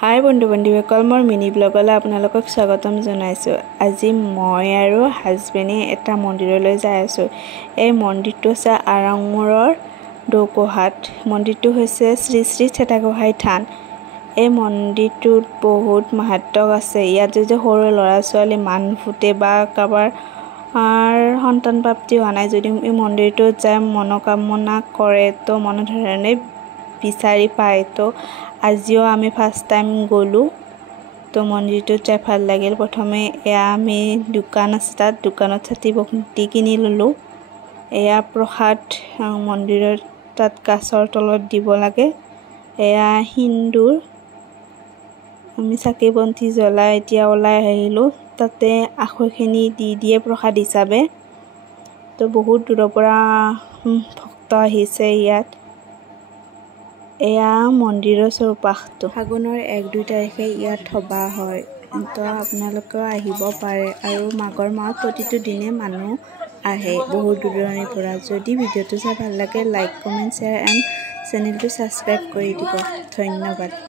হাই বন্ধুসকল, মোৰ মিনি ব্লগলৈ আপোনালোকক স্বাগতম জনাইছোঁ। আজি মই আৰু হাজবেণ্ডে এটা মন্দিৰলৈ যাই আছোঁ। এই মন্দিৰটো হৈছে আৰাংমুৰৰ দৌকহাট। মন্দিৰটো হৈছে শ্ৰী শ্ৰী থেতাগোহাঁই থান। এই মন্দিৰটোত বহুত মাহাত্ম্য আছে। ইয়াত যদি সৰু ল'ৰা ছোৱালী মান ফুটে বা কাৰোবাৰ সন্তান প্ৰাপ্তি হোৱা নাই, যদি এই মন্দিৰটোত যায় মনোকামনা কৰে তো মনৰ ধৰণে বিচাৰি পায়। তো আজিও আমি ফাৰ্ষ্ট টাইম গ'লোঁ, তো মন্দিৰটোত যাই ভাল লাগিল। প্ৰথমে আমি দোকান আছে, তাত দোকানত চাকি বন্তি কিনি ল'লোঁ। এয়া প্ৰসাদ মন্দিৰত তাত গাছৰ তলত দিব লাগে। এয়া সিন্দুৰ, আমি চাকি বন্তি জ্বলাই এতিয়া ওলাই আহিলোঁ। তাতে আখৈখিনি দি দিয়ে প্ৰসাদ হিচাপে। তো বহুত দূৰৰ পৰা ভক্ত আহিছে ইয়াত। এয়া মন্দিৰৰ চৌপাশটো। ফাগুনৰ 1-2 তাৰিখে ইয়াত সভা হয়, তো আপোনালোকেও আহিব পাৰে। আৰু মাঘৰ মাহত প্ৰতিটো দিনে মানুহ আহে বহুত দূৰণিৰ পৰা। যদি ভিডিঅ'টো চাই ভাল লাগে, লাইক, কমেণ্ট, শ্বেয়াৰ এণ্ড চেনেলটো ছাবস্ক্ৰাইব কৰি দিব। ধন্যবাদ।